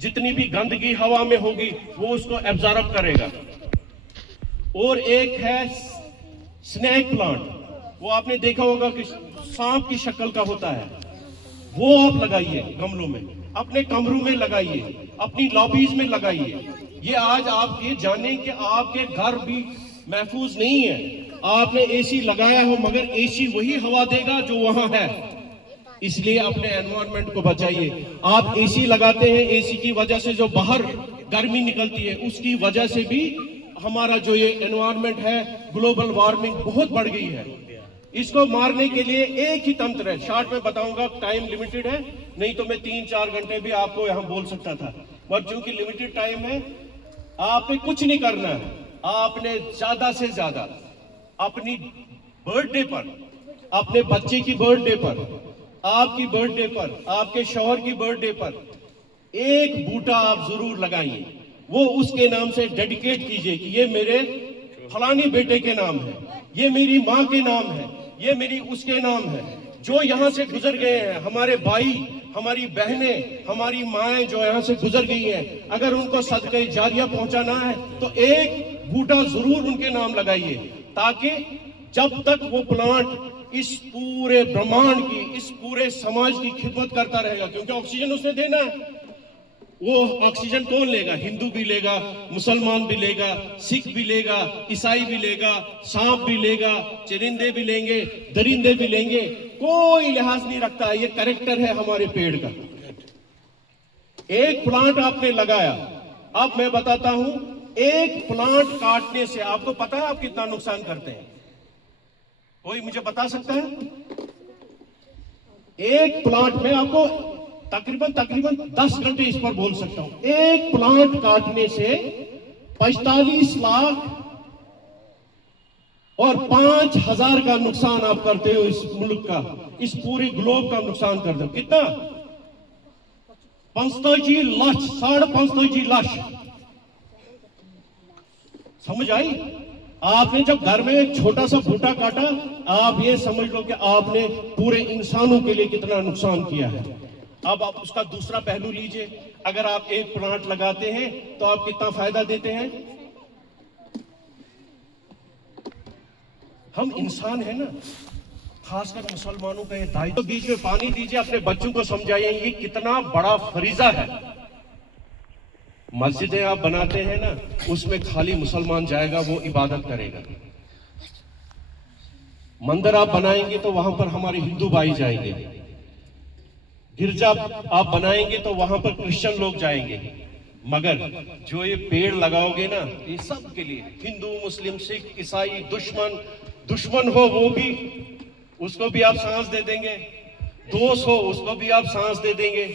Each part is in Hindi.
जितनी भी गंदगी हवा में होगी वो उसको एब्जॉर्ब करेगा। और एक है स्नेक प्लांट, वो आपने देखा होगा कि सांप की शक्ल का होता है, वो आप लगाइए गमलों में, अपने कमरों में लगाइए, अपनी लॉबीज में लगाइए। ये आज आप ये जाने कि आपके घर भी महफूज नहीं है। आपने एसी लगाया हो मगर एसी वही हवा देगा जो वहां है, इसलिए अपने एनवायरनमेंट को बचाइए। आप एसी लगाते हैं, एसी की वजह से जो बाहर गर्मी निकलती है उसकी वजह से भी हमारा जो ये एनवायरनमेंट है, ग्लोबल वार्मिंग बहुत बढ़ गई है। इसको मारने के लिए एक ही तंत्र है, शॉर्ट में बताऊंगा, टाइम लिमिटेड है, नहीं तो मैं 3-4 घंटे भी आपको यहां बोल सकता था, पर चूंकि लिमिटेड टाइम है, आपने कुछ नहीं करना है। आपने ज्यादा से ज्यादा अपनी बर्थडे पर, अपने बच्चे की बर्थडे पर, आपकी बर्थडे पर, आपके शौहर की बर्थडे पर एक बूटा आप जरूर लगाइए। वो उसके नाम से डेडिकेट कीजिए कि ये मेरे फलानी बेटे के नाम है, ये मेरी माँ के नाम है, ये मेरी उसके नाम है। जो यहाँ से गुजर गए हैं, हमारे भाई, हमारी बहनें, हमारी माएँ जो यहाँ से गुजर गई हैं, अगर उनको सदका जारिया पहुंचाना है तो एक बूटा जरूर उनके नाम लगाइए, ताकि जब तक वो प्लांट इस पूरे ब्रह्मांड की, इस पूरे समाज की खिदमत करता रहेगा, क्योंकि ऑक्सीजन उसने देना है। वो ऑक्सीजन कौन लेगा? हिंदू भी लेगा, मुसलमान भी लेगा, सिख भी लेगा, ईसाई भी लेगा, सांप भी लेगा, चरिंदे भी लेंगे, दरिंदे भी लेंगे, कोई लिहाज नहीं रखता। ये कैरेक्टर है हमारे पेड़ का। एक प्लांट आपने लगाया, अब मैं बताता हूं, एक प्लांट काटने से आपको पता है आप कितना नुकसान करते हैं? कोई मुझे बता सकता है? एक प्लांट में आपको तकरीबन 10 घंटे इस पर बोल सकता हूं। एक प्लांट काटने से 45 लाख और 5,000 का नुकसान आप करते हो। इस मुल्क का, इस पूरे ग्लोब का नुकसान करते हो। कितना? 45 लाख, 45.5 लाख। समझ आई? आपने जब घर में एक छोटा सा बूटा काटा, आप ये समझ लो कि आपने पूरे इंसानों के लिए कितना नुकसान किया है। अब आप उसका दूसरा पहलू लीजिए, अगर आप एक प्लांट लगाते हैं तो आप कितना फायदा देते हैं? हम इंसान हैं ना, खासकर मुसलमानों का ये दायित्व। तो बीच में पानी दीजिए, अपने बच्चों को समझाइए ये कितना बड़ा फरीजा है। मस्जिदें आप बनाते हैं ना, उसमें खाली मुसलमान जाएगा, वो इबादत करेगा। मंदिर आप बनाएंगे तो वहां पर हमारे हिंदू भाई जाएंगे। गिरजा आप बनाएंगे तो वहां पर क्रिश्चियन लोग जाएंगे। मगर जो ये पेड़ लगाओगे ना, ये सब के लिए, हिंदू, मुस्लिम, सिख, ईसाई, दुश्मन हो वो भी, उसको भी आप सांस दे देंगे, दोस्त हो उसको भी आप सांस दे देंगे,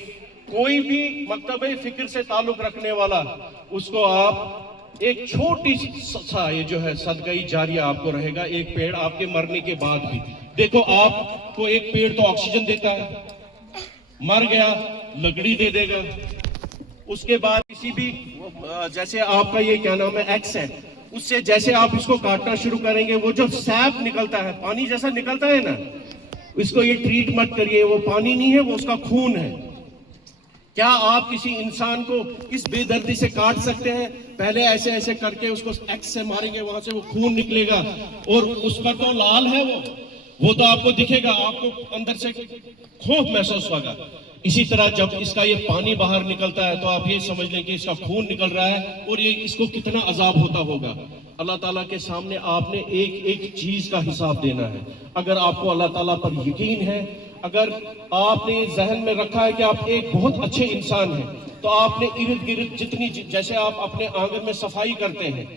कोई भी मकतब फिक्र से ताल्लुक रखने वाला, उसको आप एक छोटी सा ये जो है सदका जारिया आपको रहेगा, एक पेड़ आपके मरने के बाद भी। देखो, आपको एक पेड़ तो ऑक्सीजन देता है, मर गया लकड़ी दे देगा। उसके बाद किसी भी, जैसे आपका ये क्या नाम है, एक्स है, उससे जैसे आप इसको काटना शुरू करेंगे, वो जो सैप निकलता है, पानी जैसा निकलता है ना, इसको ये ट्रीट मत करिए, वो पानी नहीं है, वो उसका खून है। क्या आप किसी इंसान को इस बेदर्दी से काट सकते हैं? पहले ऐसे ऐसे करके उसको एक्स से मारेंगे, वहां से वो खून निकलेगा और उस पर तो लाल है वो तो आपको दिखेगा, आपको अंदर से खौफ महसूस होगा। इसी तरह जब इसका ये पानी बाहर निकलता है तो आप ये समझ लें कि इसका खून निकल रहा है और ये इसको कितना अजाब होता होगा। अल्लाह ताला के सामने आपने एक एक चीज का हिसाब देना है। अगर आपको अल्लाह ताला पर यकीन है, अगर आपने जहन में रखा है कि आप एक बहुत अच्छे इंसान हैं, तो आपने इर्द गिर्द जितनी, जैसे आप अपने आंगन में सफाई करते हैं,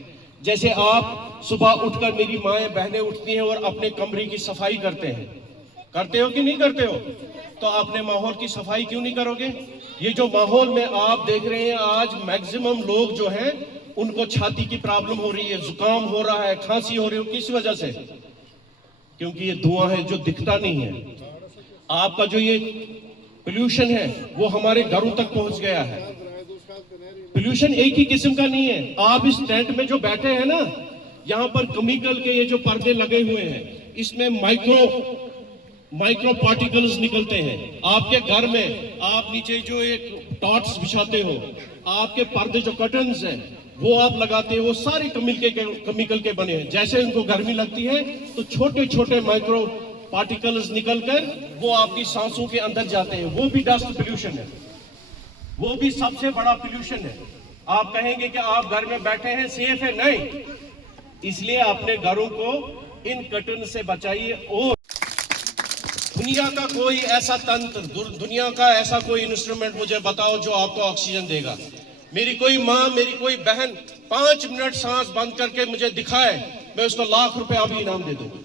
जैसे आप सुबह उठकर, मेरी माएँ बहनें उठती हैं और अपने कमरे की सफाई करते हैं, करते हो कि नहीं करते हो? तो अपने माहौल की सफाई क्यों नहीं करोगे? ये जो माहौल में आप देख रहे हैं, आज मैक्सिमम लोग जो हैं उनको छाती की प्रॉब्लम हो रही है, जुकाम हो रहा है, खांसी हो रही है। किस वजह से? क्योंकि ये धुआं है जो दिखता नहीं है। आपका जो ये पोल्यूशन है वो हमारे घरों तक पहुंच गया है। पोल्यूशन एक ही किस्म का नहीं है। आप इस टेंट में जो बैठे हैं ना, यहाँ पर केमिकल के ये जो पर्दे लगे हुए हैं, इसमें माइक्रो पार्टिकल्स निकलते हैं। आपके घर में आप नीचे जो एक टॉर्च बिछाते हो, आपके पर्दे जो कर्टन्स हैं वो आप लगाते हो, वो सारे केमिकल के बने हैं। जैसे उनको गर्मी लगती है तो छोटे छोटे माइक्रो पार्टिकल्स निकलकर वो आपकी सांसों के अंदर जाते हैं। वो भी डस्ट पोल्यूशन है, वो भी सबसे बड़ा पोल्यूशन है। आप कहेंगे कि आप घर में बैठे हैं, सेफ है, नहीं। इसलिए अपने घरों को इन कर्टन से बचाइए। और दुनिया का कोई ऐसा तंत्र, दुनिया का ऐसा कोई इंस्ट्रूमेंट मुझे बताओ जो आपको ऑक्सीजन देगा। मेरी कोई माँ, मेरी कोई बहन 5 मिनट सांस बंद करके मुझे दिखाए, मैं उसको लाख रुपए अभी इनाम दे दूंगा।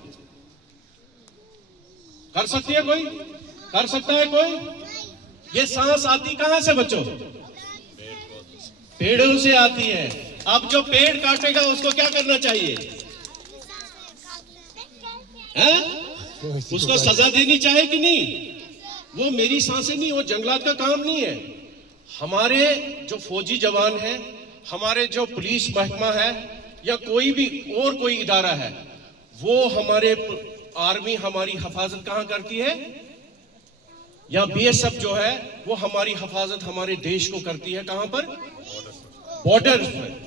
कर सकती है कोई? कर सकता है कोई? ये सांस आती कहां से बच्चों? पेड़ों से आती है। अब जो पेड़ काटेगा उसको क्या करना चाहिए? है? उसको सजा देनी चाहिए कि नहीं? वो मेरी सांसें नहीं, वो जंगलात का काम नहीं है। हमारे जो फौजी जवान हैं, हमारे जो पुलिस महकमा है या कोई भी और कोई इदारा है, वो हमारे आर्मी हमारी हिफाजत कहां करती है? या बीएसएफ जो है वो हमारी हिफाजत हमारे देश को करती है। कहां पर? बॉर्डर पर।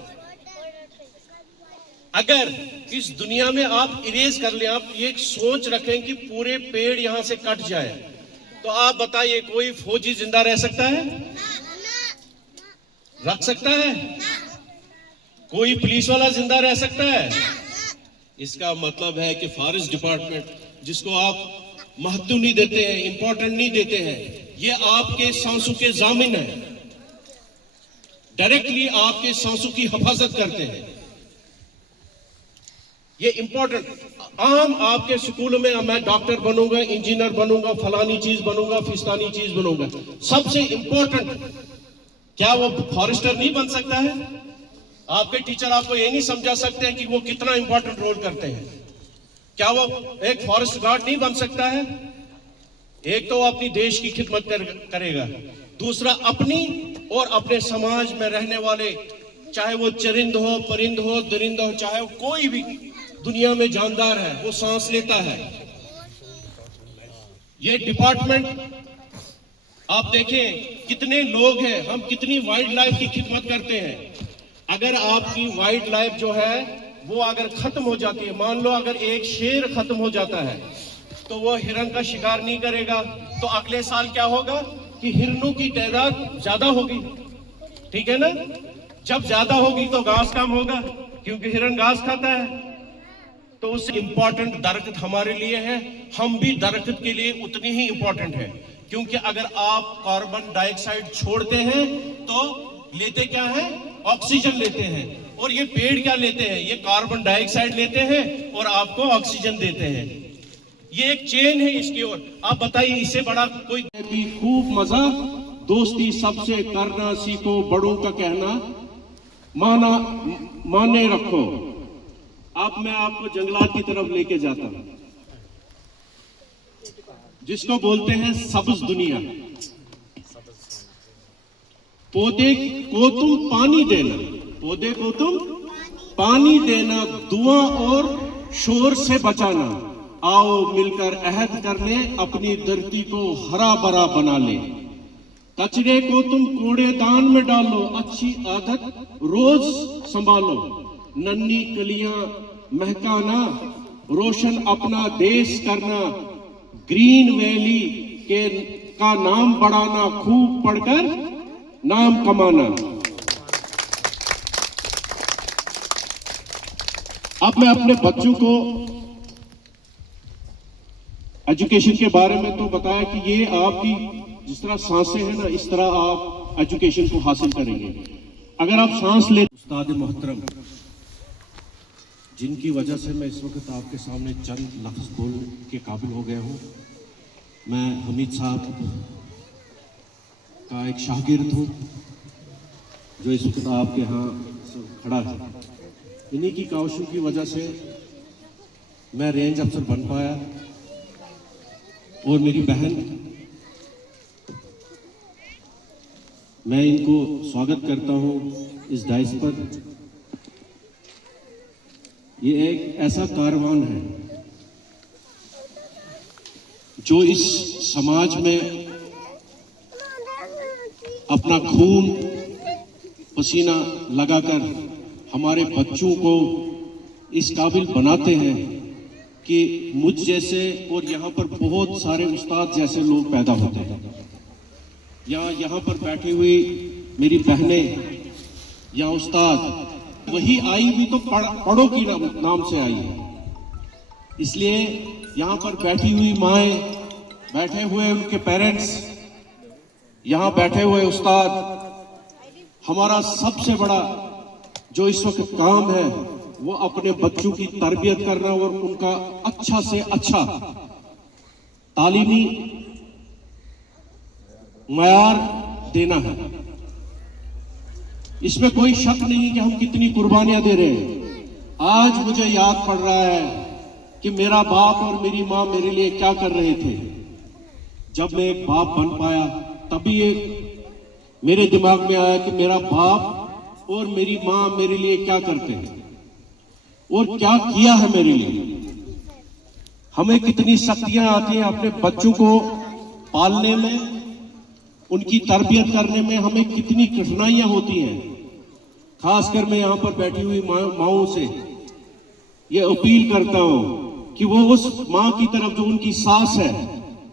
अगर इस दुनिया में आप इरेज कर लें, आप ये सोच रखें कि पूरे पेड़ यहां से कट जाए, तो आप बताइए कोई फौजी जिंदा रह सकता है? रख सकता है? कोई पुलिस वाला जिंदा रह सकता है? इसका मतलब है कि फॉरेस्ट डिपार्टमेंट, जिसको आप महत्व नहीं देते हैं, इंपॉर्टेंट नहीं देते हैं, ये आपके सांसों के जामिन है। डायरेक्टली आपके सांसों की हिफाजत करते हैं। ये इंपॉर्टेंट, आम आपके स्कूलों में मैं डॉक्टर बनूंगा, इंजीनियर बनूंगा, फलानी चीज बनूंगा, फिस्तानी चीज बनूंगा, सबसे इंपॉर्टेंट क्या वो फॉरेस्टर नहीं बन सकता है? आपके टीचर आपको ये नहीं समझा सकते हैं कि वो कितना इंपॉर्टेंट रोल करते हैं? क्या वो एक फॉरेस्ट गार्ड नहीं बन सकता है? एक तो वो अपनी देश की खिदमत करेगा, दूसरा अपनी और अपने समाज में रहने वाले, चाहे वो चरिंद हो, परिंद हो, दरिंद हो, चाहे वो कोई भी दुनिया में जानदार है, वो सांस लेता है। ये डिपार्टमेंट आप देखें कितने लोग हैं, हम कितनी वाइल्ड लाइफ की खिदमत करते हैं। अगर आपकी वाइल्ड लाइफ जो है वो अगर खत्म हो जाती है, मान लो अगर एक शेर खत्म हो जाता है तो वो हिरन का शिकार नहीं करेगा, तो अगले साल क्या होगा कि हिरनों की तादाद ज्यादा होगी। ठीक है ना? जब ज्यादा होगी तो घास कम होगा, क्योंकि हिरन घास खाता है। तो उससे इंपॉर्टेंट दरख्त हमारे लिए है, हम भी दरख्त के लिए उतनी ही इंपॉर्टेंट है। क्योंकि अगर आप कार्बन डाइऑक्साइड छोड़ते हैं तो लेते क्या है? ऑक्सीजन लेते हैं। और ये पेड़ क्या लेते हैं? ये कार्बन डाइऑक्साइड लेते हैं और आपको ऑक्सीजन देते हैं। ये एक चेन है इसकी ओर। आप बताइए इससे बड़ा कोई? भी खूब मजा, दोस्ती सबसे करना सीखो, बड़ों का कहना माने रखो। अब मैं आपको जंगलात की तरफ लेके जाता हूं, जिसको बोलते हैं सब्ज दुनिया। पौधे को तुम पानी देना, पौधे को तुम पानी देना, दुआ और शोर से बचाना। आओ मिलकर अहद कर ले, अपनी धरती को हरा भरा बना ले। कचरे को तुम कूड़ेदान में डालो, अच्छी आदत रोज संभालो। नन्ही कलियां महकाना, रोशन अपना देश करना। ग्रीन वैली का नाम बढ़ाना, खूब पढ़कर नाम कमाना। अब मैं अपने बच्चों को एजुकेशन के बारे में तो बताया कि ये आपकी जिस तरह सांसें हैं ना, इस तरह आप एजुकेशन को हासिल करेंगे। अगर आप सांस ले, उस्ताद मोहतरम, जिनकी वजह से मैं इस वक्त आपके सामने चंद लफ्ज़ बोलने के काबिल हो गया हूँ। मैं हमीद साहब का एक शागिर्द हूँ जो इस वक्त आपके यहाँ खड़ा है। इन्हीं की काविशों की वजह से मैं रेंज अफसर बन पाया। और मेरी बहन, मैं इनको स्वागत करता हूँ इस डाइस पर। ये एक ऐसा कारवान है जो इस समाज में अपना खून पसीना लगाकर हमारे बच्चों को इस काबिल बनाते हैं कि मुझ जैसे और यहाँ पर बहुत सारे उस्ताद जैसे लोग पैदा होते हैं। यहाँ पर बैठी हुई मेरी बहनें या उस्ताद वही आई भी तो पढ़ो की नाम से आई है। इसलिए यहाँ पर बैठी हुई माएँ, बैठे हुए उनके पेरेंट्स, यहाँ बैठे हुए उस्ताद, हमारा सबसे बड़ा जो इस वक्त काम है वो अपने बच्चों की तरबियत करना और उनका अच्छा से अच्छा तालीमी मयार देना है। इसमें कोई शक नहीं कि हम कितनी कुर्बानियां दे रहे हैं। आज मुझे याद पड़ रहा है कि मेरा बाप और मेरी माँ मेरे लिए क्या कर रहे थे। जब मैं एक बाप बन पाया तभी एक मेरे दिमाग में आया कि मेरा बाप और मेरी माँ मेरे लिए क्या करते हैं और क्या किया है मेरे लिए। हमें कितनी शक्तियां आती हैं अपने बच्चों को पालने में, उनकी तरबियत करने में हमें कितनी कठिनाइयां होती हैं। खासकर मैं यहाँ पर बैठी हुई माँओं से ये अपील करता हूँ कि वो उस माँ की तरफ जो उनकी सास है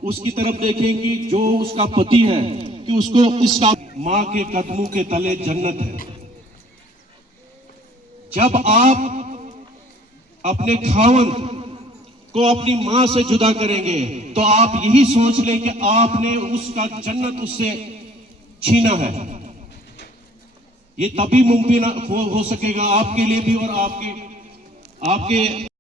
उसकी तरफ देखें कि जो उसका पति है कि उसको इसका माँ के कदमों के तले जन्नत है। जब आप अपने खावंद को अपनी माँ से जुदा करेंगे तो आप यही सोच लें कि आपने उसका जन्नत उससे छीना है। ये तभी मुमकिन हो सकेगा आपके लिए भी और आपके